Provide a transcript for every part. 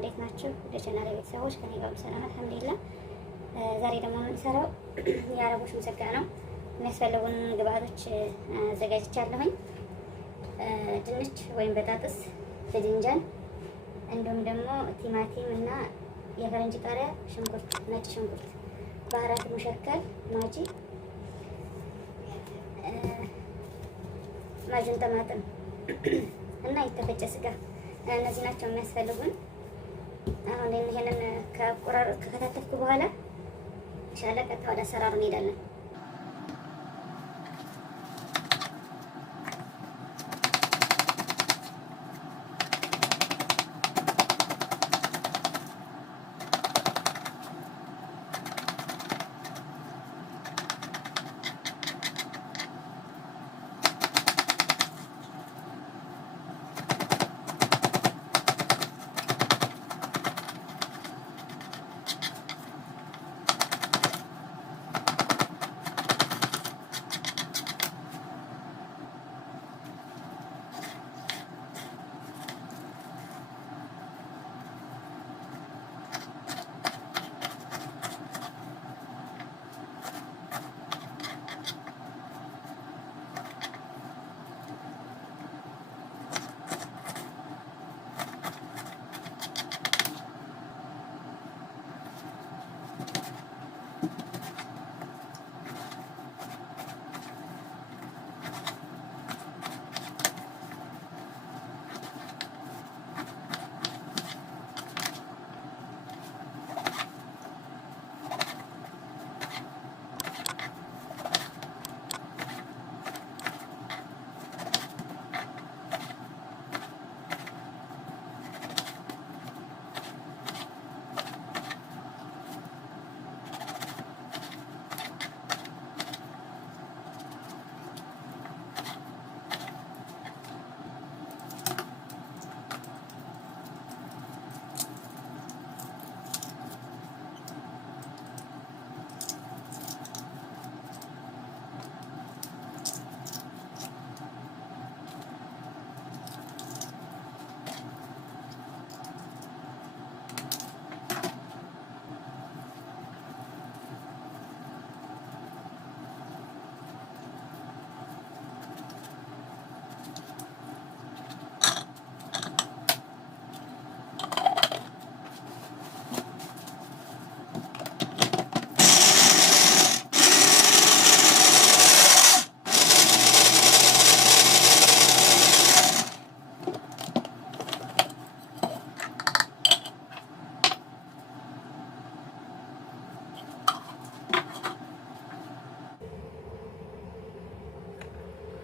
እንዴት ናችሁ? ለቻናሌ ቤተሰቦች ከኔ ጋር ሰላም አልሐምዱሊላህ። ዛሬ ደግሞ የምንሰራው የአረቦች ሙሰጋ ነው። የሚያስፈልጉን ግብአቶች አዘጋጅቻለሁኝ። ድንች ወይም በጣጥስ፣ በድንጃን እንዲሁም ደግሞ ቲማቲም እና የፈረንጅ ቃሪያ፣ ሽንኩርት፣ ነጭ ሽንኩርት፣ ባህራት ሙሸከል፣ ማጂ፣ ማጅን ጠማጥም እና የተፈጨ ስጋ እነዚህ ናቸው የሚያስፈልጉን። አሁን ይሄንን ከከታተፍኩ በኋላ ኢንሻአላህ ቀጥታ ወደ አሰራሩ እንሄዳለን።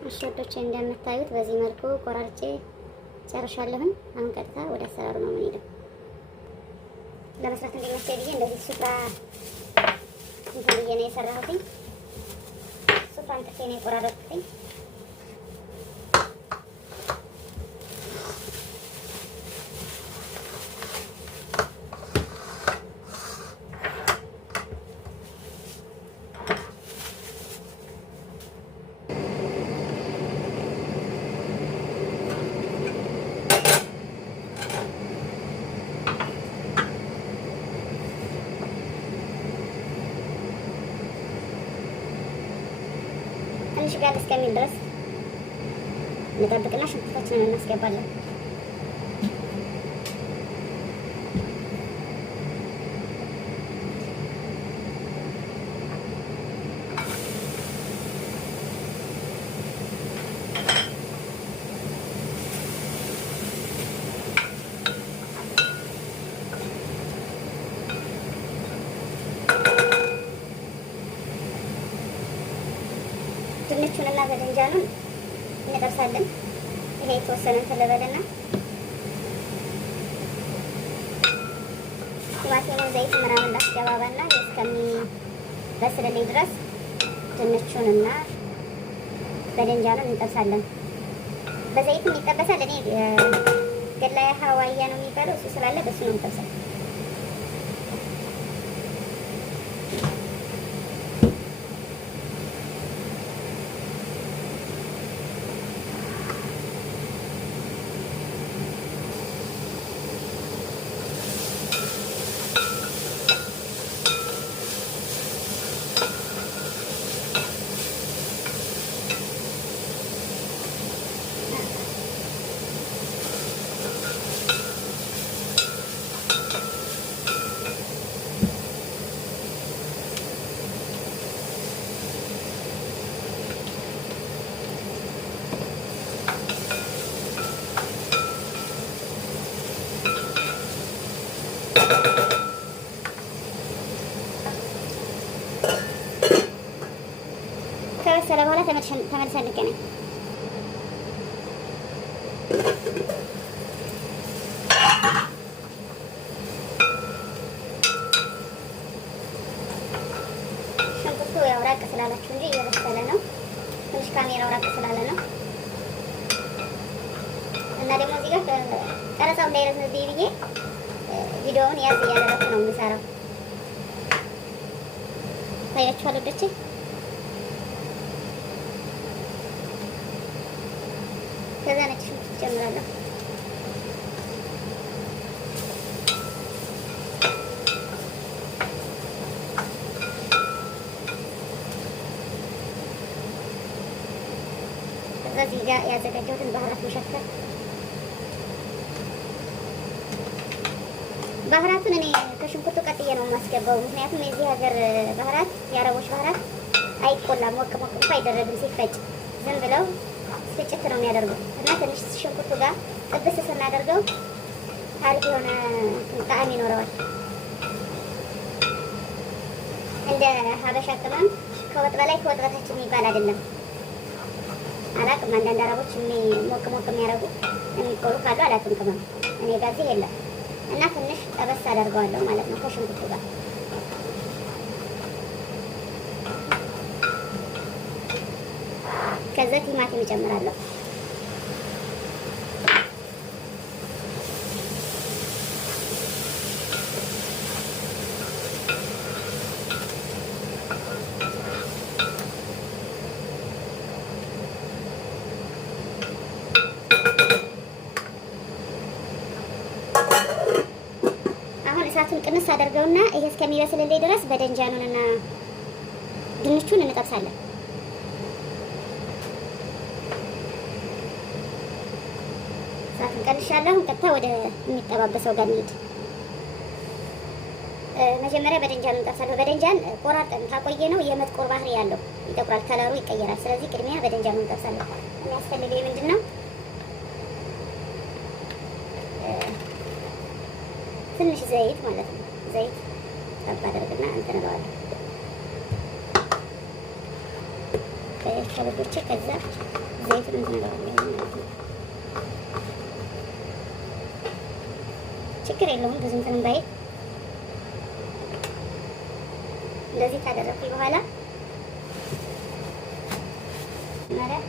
እሺ እንደምታዩት በዚህ መልኩ ቆራርጬ ጨርሻለሁኝ። አሁን ቀጥታ ወደ አሰራሩ ነው የምንሄደው። ለመስራት እንዲመቸኝ ብዬ እንደዚህ ሱፍራ እንትን ብዬ ነው የሰራሁትኝ። ሱፍራን ጥፌ ነው የቆራረጥኩትኝ። ትንሽ ጋር እስከሚል ድረስ እንጠብቅና ሽንኩርታችንን እናስገባለን። ድንቹንና በድንጃኑን እንጠብሳለን። ይሄ የተወሰነ እንትን ልበልና ቲማቲሙን ዘይት ምናምን ላስገባባና እስከሚበስልልኝ ድረስ ድንቹንና በድንጃኑን እንጠብሳለን። በዘይትም ይጠበሳል። እኔ ገላያ ሀዋያ ነው የሚባለው እሱ ስላለ በሱ ነው የምጠብሰው። ተመልሰን እንገናኝ። ሽንኩርቱ ያው ራቅ ስላላችሁ እንጂ እየበሰለ ነው። ትንሽ ካሜራው ራቅ ስላለ ነው። እና ደግሞ እዚህ ጋር ቀረጻው እንዳይረዝም ብዬ ቪዲዮውን ያዝ እያደረኩ ነው የምሰራው። ታያችኋል ወዶቼ። ከዛ ነጭ ሽንኩርት ጨምራለሁ። ከዛ እዚህ ጋር ያዘጋጀሁትን ባህራት መሸፈን። ባህራቱን እኔ ከሽንኩርቱ ቀጥዬ ነው የማስገባው። ምክንያቱም የዚህ ሀገር ባህራት፣ የአረቦች ባህራት አይቆላም፣ ሞቅ ሞቅ እንኳ አይደረግም። ሲፈጭ ዝም ብለው ፍጭት ነው የሚያደርገው እና ትንሽ ሽንኩርቱ ጋር ጥብስ ስናደርገው አሪፍ የሆነ ጣዕም ይኖረዋል። እንደ ሀበሻ ቅመም ከወጥ በላይ ከወጥ በታች የሚባል አይደለም። አላቅም፣ አንዳንድ አረቦች ሞቅ ሞቅ የሚያደርጉ የሚቆሉ ካሉ አላቅም። ቅመም እኔ ጋር እዚህ የለም እና ትንሽ ጠበስ አደርገዋለሁ ማለት ነው ከሽንኩርቱ ጋር። ከዛ ቲማቲም እጨምራለሁ። አሁን እሳቱን ቅንስ አደርገውና ይሄ እስከሚበስልልኝ ድረስ በደንጃኑንና ድንቹን እንጠብሳለን። እሳቱን ቀንሻለሁ። ቀጥታ ወደ የሚጠባበሰው ጋር እንሂድ። መጀመሪያ በደንጃን እንጠብሳለሁ። በደንጃን ቆራርጠን ካቆየ ነው የመጥቆር ባህሪ ያለው ይጠቁራል፣ ከለሩ ይቀየራል። ስለዚህ ቅድሚያ በደንጃን እንጠብሳለሁ። የሚያስፈልገኝ ምንድን ነው? ትንሽ ዘይት ማለት ነው። ዘይት ጠብ አደርግና እንትን እለዋለሁ ከበዶቼ። ከዛ ዘይቱን እንትን እለዋለሁ ማለት ነው። ችግር የለውም ብዙ እንትን ባይ። እንደዚህ ካደረኩኝ በኋላ ማለት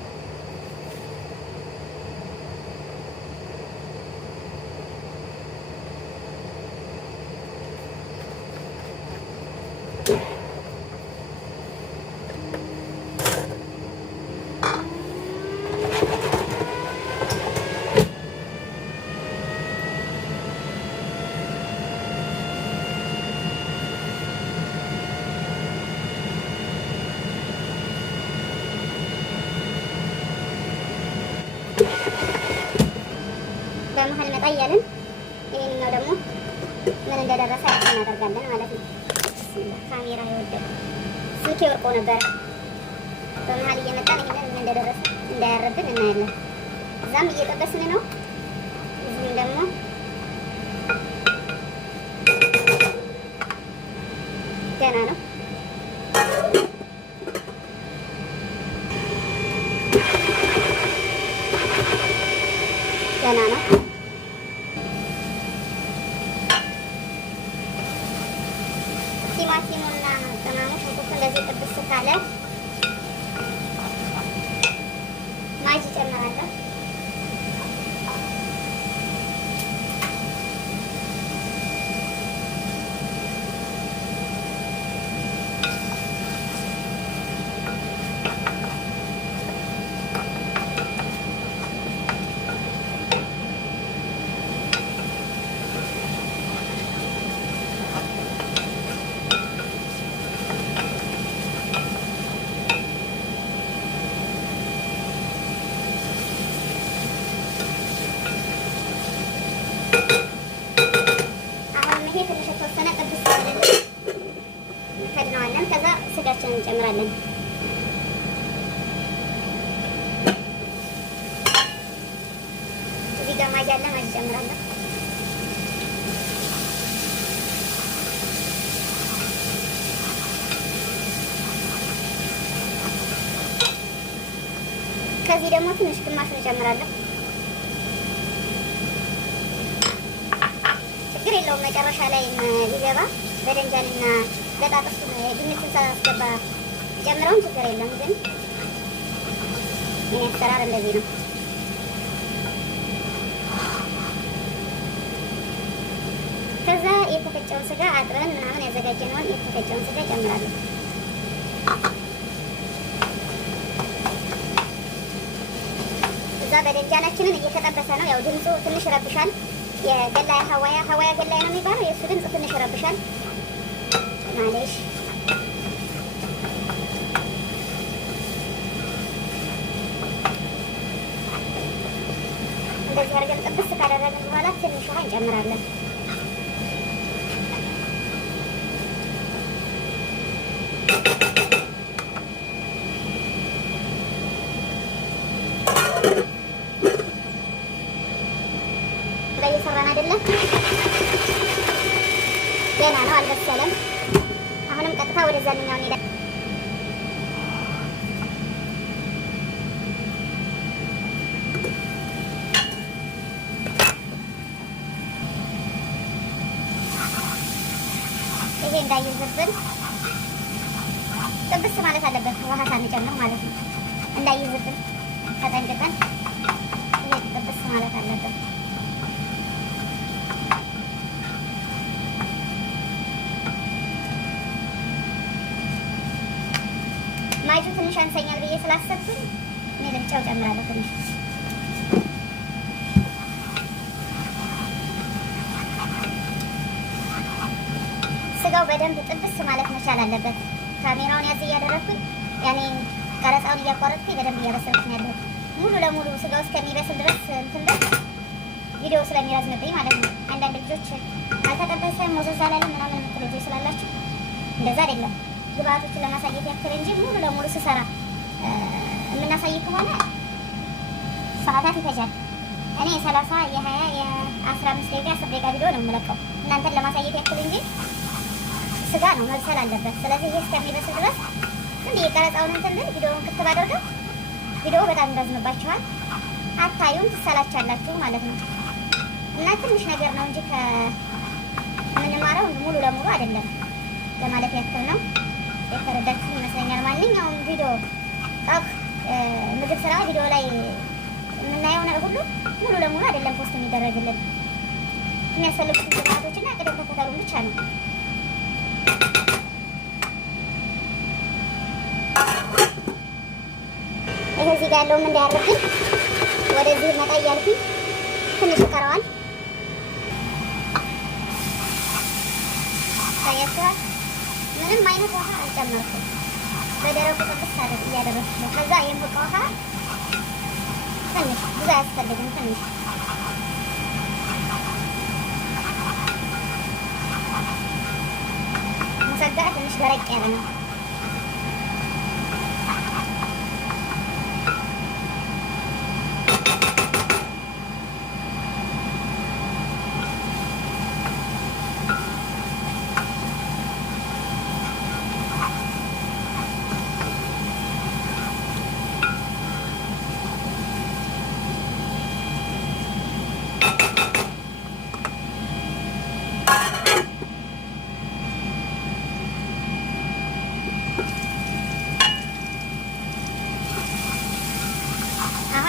በመሀል መጣ እያልን ይሄንኛው ደግሞ ምን እንደደረሰ እናደርጋለን ማለት ነው። ካሜራ የወደቀ ስልኬ ወርቆ ነበረ። በመሀል እየመጣን ይሄንን ምን እንደደረሰ እንዳያረብን እናያለን። እዛም እየጠበስን ነው። እዚህም ደግሞ ገና ነው። ገና ነው። ቲማቲሙና ቅመሙ ሽንኩርቱ እንደዚህ ጥብስ ካለ ማጅ እጨምራለሁ። ትንሽ የተወሰነ ቅድስ ያለን ከድነዋለን። ከዛ ስጋችንን እንጨምራለን። እዚህ ጋር ማጅ አለ፣ ማጅ እጨምራለሁ። ከዚህ ደግሞ ትንሽ ግማሽ እጨምራለሁ። ችግር የለውም መጨረሻ ላይ ሊገባ በደንጃልና በጣጥሱን ድንቹን ሳላስገባ ጨምረውን ችግር የለም። ግን የኔ አሰራር እንደዚህ ነው። ከዛ የተፈጨውን ስጋ አጥበን ምናምን ያዘጋጀነውን የተፈጨውን ስጋ ጨምራለሁ። እዛ በደንጃናችንን እየተጠበሰ ነው። ያው ድምፁ ትንሽ ይረብሻል። የገላይ ሀዋያ ገላይ ነው የሚባለው። የእሱ ድምፅ ትንሽ ይረብሻል ማለሽ። እንደዚህ አድርገን ጥብስ ካደረግን በኋላ ትንሽ ውሃ እንጨምራለን። እየሰራን አይደለም፣ ገና ነው፣ አልበሰለም። አሁንም ቀጥታ ወደዛኛው እንሄዳለን። ይሄ እንዳይዝብን ጥብስ ማለት አለበት፣ ውሃ ሳንጨምር ማለት ነው። እንዳይዝብን ተጠንቅቀን ይሄ ጥብስ ማለት አለበት። ማጁ ትንሽ አንሰኛል ብዬ ስላሰብኩኝ እኔ ለብቻው ጨምራለሁ ትንሽ። ስጋው በደንብ ጥብስ ማለት መቻል አለበት። ካሜራውን ያዝ እያደረኩኝ ያኔ ቀረጻውን እያቋረጥኩኝ በደንብ እያበሰልኩኝ ያለው ሙሉ ለሙሉ ስጋው እስከሚበስል ድረስ እንትን ቪዲዮ ስለሚረዝምብኝ ማለት ነው። አንዳንድ ልጆች አልተጠበሰም ሞዘዝ አላለም ምናምን የምትሉ ልጆች ስላላችሁ እንደዛ አይደለም። ግብአቶችን ለማሳየት ያክል እንጂ ሙሉ ለሙሉ ስሰራ የምናሳይ ከሆነ ሰዓታት ይፈጃል። እኔ የ30 የ20 የ15 ደቂቃ 10 ደቂቃ ቪዲዮ ነው የምለቀው እናንተን ለማሳየት ያክል እንጂ ስጋ ነው መብሰል አለበት። ስለዚህ ይሄ እስከሚበስል ድረስ እንዴ የቀረጻውን እንትን ብል ቪዲዮውን ክትብ አድርገው ቪዲዮ በጣም ይረዝምባችኋል፣ አታዩም፣ ትሰላቻላችሁ ማለት ነው። እና ትንሽ ነገር ነው እንጂ ከምንማረው ሙሉ ለሙሉ አይደለም ለማለት ያክል ነው። የተረዳችሁ ይመስለኛል። ማንኛውም ቪዲዮ ምግብ ስራ ቪዲዮ ላይ የምናየው ነገር ሁሉ ሙሉ ለሙሉ አይደለም ፖስት የሚደረግልን። የሚያስፈልጉት ግብአቶችና ቅደም ተከተሉን ብቻ ነው። ይሄ እዚህ ጋር ያለውም እንዳያርብኝ ወደዚህ መጣ እያልኩኝ ትንሽ ይቀረዋል። ታያችኋል። ምንም አይነት ውሃ አልጨመርኩም። በደረቁ ጥብስ እያደረኩ ነው። ከዛ የሞቀ ውሃ ትንሽ፣ ብዙ አያስፈልግም፣ ትንሽ ሙሰጋ ትንሽ ደረቅ ያለ ነው።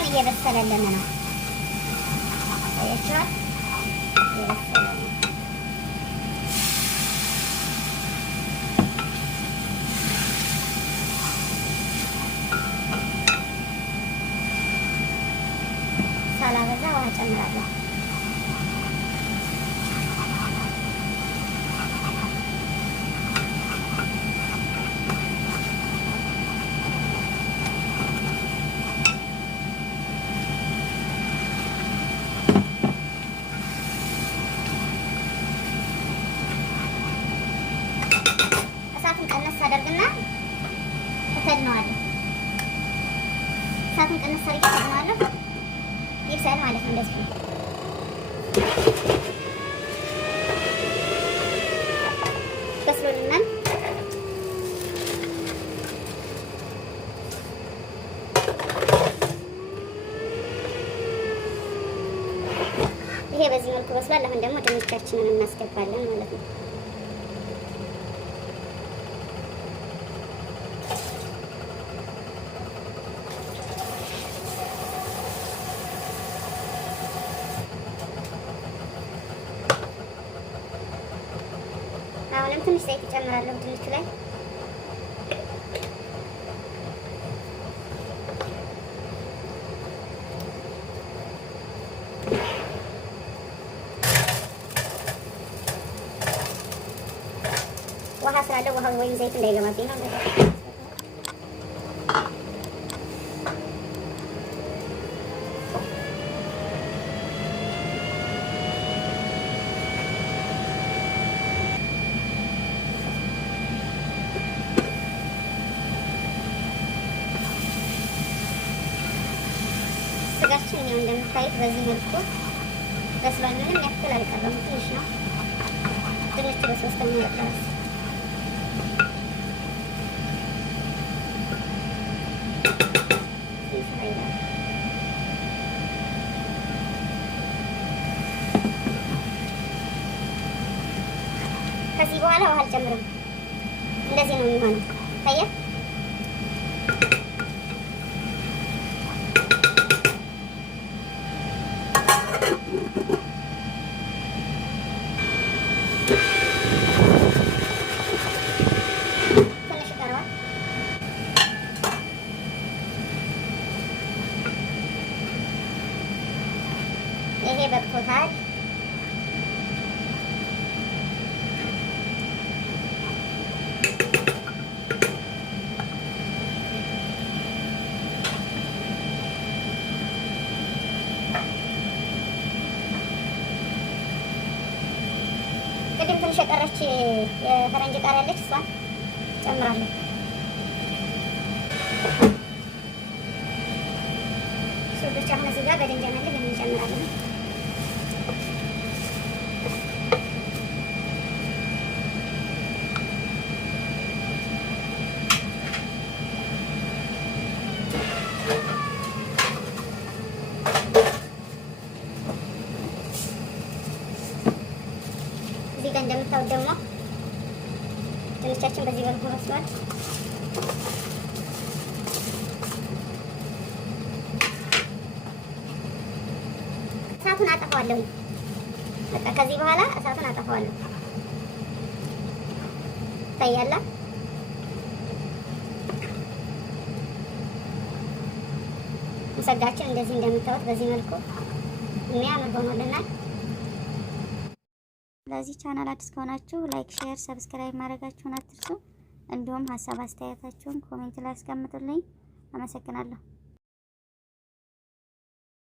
እየበሰለልን ነው። ታያችኋል። እየበሰለ ነው። ሳላበዛ ውሃ ጨምራለሁ። አደርግና እከድነዋለሁ። እሳቱን ቀነስ አድርጌ እከድነዋለሁ። ይብሳል ማለት ነው። እንደዚህ ነው። በስሎልናል። ይሄ በዚህ መልኩ በስሏል። አሁን ደግሞ ድንቻችንን እናስገባለን ማለት ነው። አሁንም ትንሽ ዘይት እጨምራለሁ ድንቹ ላይ። ውሃ ስላለው ውሃ ወይም ዘይት እንዳይገባብኝ ነው። ስጋችን ያው እንደምታዩት በዚህ መልኩ በስሏል። ምንም ያክል አልቀረም፣ ትንሽ ነው። ድንቹ በሶስተኛ ድረስ ከዚህ በኋላ ውሃ አልጨምርም። እንደዚህ ነው የሚሆነው። ታያል። ትንሽ ይቀረዋል። ይሄ በቅቶታል። ቅድም ትንሽ የቀረች የፈረንጅ ቃሪያ አለች፣ እሷን ጨምራለሁ። ሱዶች አሁን እዚህ ጋር በደንጃ መልክ እንጨምራለን። እዚህ ጋር እንደምታዩት ደግሞ ድንቻችን በዚህ መልኩ በስሏል። እሳቱን አጠፋዋለሁ። በቃ ከዚህ በኋላ እሳቱን አጠፋዋለሁ። ታያላ። ሙሰጋችን እንደዚህ እንደምታዩት በዚህ መልኩ የሚያምር ሆኖልናል። ለዚህ ቻናል አዲስ ከሆናችሁ ላይክ፣ ሼር፣ ሰብስክራይብ ማድረጋችሁን አትርሱ። እንዲሁም ሀሳብ አስተያየታችሁን ኮሜንት ላይ አስቀምጡልኝ። አመሰግናለሁ።